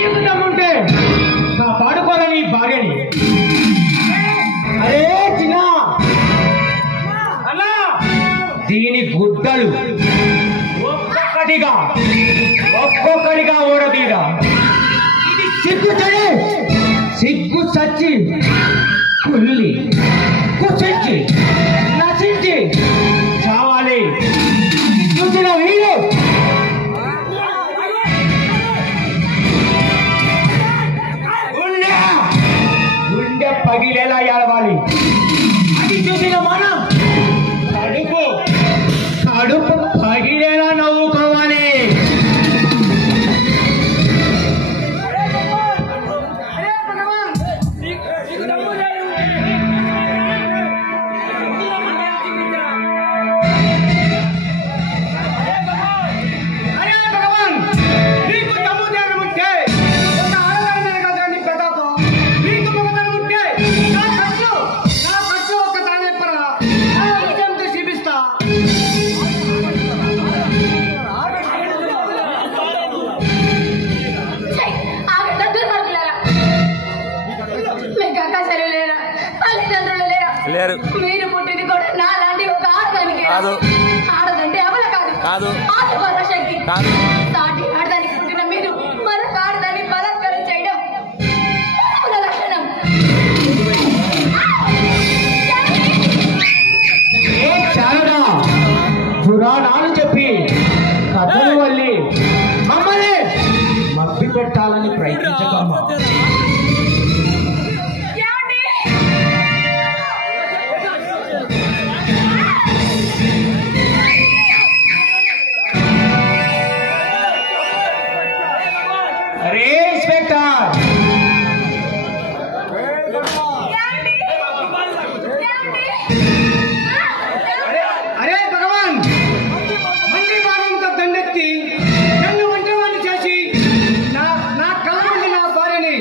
నీకు దమ్ముంటే నా పాడుకోరా నీ భార్యని. అరే చిన్న అన్నా, దీని గుడ్డలు ఒక్కొక్కడిగా ఓడదీరా. ఇది సిగ్గుచడి సిగ్గు చచ్చి కుల్లి కుచించి నచించి చావాలి. చూసిన వీరు గుండె పగిలేలా ఏడవాలి. అది చూసిన మనం కడుపు కడుపు పగిలేలా నవ్వుకోవాలి. మీరు పుట్టింది కూడా నా లాంటి ఒక ఆడదానికి. ఆడదంటే అవల కాదు, ఆడవాళ్ళ శక్తి. సాటి ఆడదానికి పుట్టిన మీరు మరొక ఆడదాన్ని బలాత్కారం చేయడం లక్షణం. పురాణాలు చెప్పి కథలు వల్లి మమ్మల్ని మబ్బి పెట్టాలని ప్రయత్నించకమ్మా. अरे इंस्पेक्टर, अरे भगवान, मंडी भागम तो దండెత్తి నన్ను వంటవాణ్ణి చేసి నా కళ్ళ నా భార్యని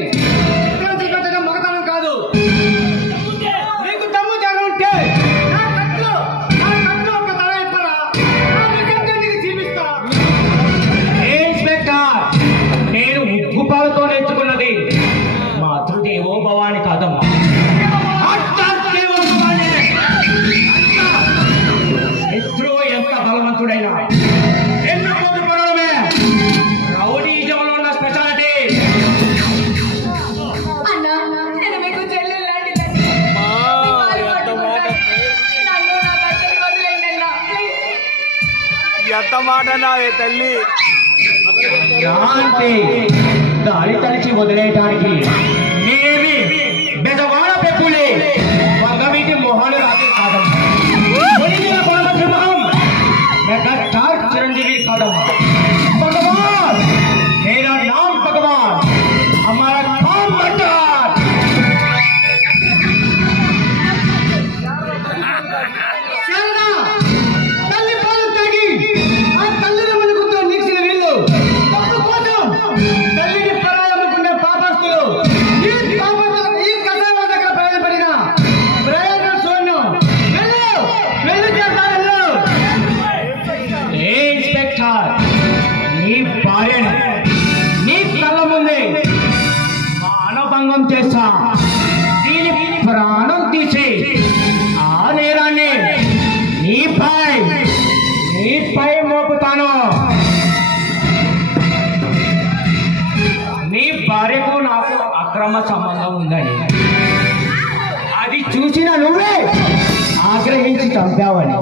పెట్టడం మగతనం కాదు. నీకు దమ్ము జాగ ఉంటే నా కట్లో ఒక తల ఇప్పరా, నా నిజంగా నీకు చూపిస్తా. ఏ ఇన్స్పెక్టర్, నేను ఉగ్గుపాలతో నేర్చుకున్నది మాతృదేవో భవాని కాదమ్మా, శత్రువు ఎంత బలవంతుడైనా ఎన్నో పొరమే రౌడీజంలో ఉన్న స్పెషాలిటీ. అన్నా, నేను మీకు చెల్లెలు లాంటిదండి. ఎంత మాట నావే తల్లి. అంటే గాలి తలిచి వదిలేయటానికి నేనేమి బెదవాడ పెప్పులే వంగవీటి మొహాలు రాత్రి కాదమ్మా. మెగాస్టార్ చిరంజీవి కాదమ్మా. భగవాన్, మేరా నామ్ భగవాన్, हमारा काम भंडार. తల్లి పాలు తాగి ఆ తల్లిని మునుగుతూ నీసిన వీళ్ళు తల్లిని పరాలనుకునే పాపస్తులు ఈ కథల దగ్గర ప్రయోజనపడిన ప్రయోజన శూన్యం. వెళ్ళు చేస్తారు. ఏ ఇన్స్పెక్టర్, నీ భార్యను నీ కళ్ళ ముందే మానభంగం చేస్తా. దీని ప్రాణం తీసి ఆ నేరాన్ని నీపై మోపుతాను. నీ భార్యకు నాకు అక్రమ సంబంధం ఉందని అది చూసిన నువ్వే ఆగ్రహించి చంపావని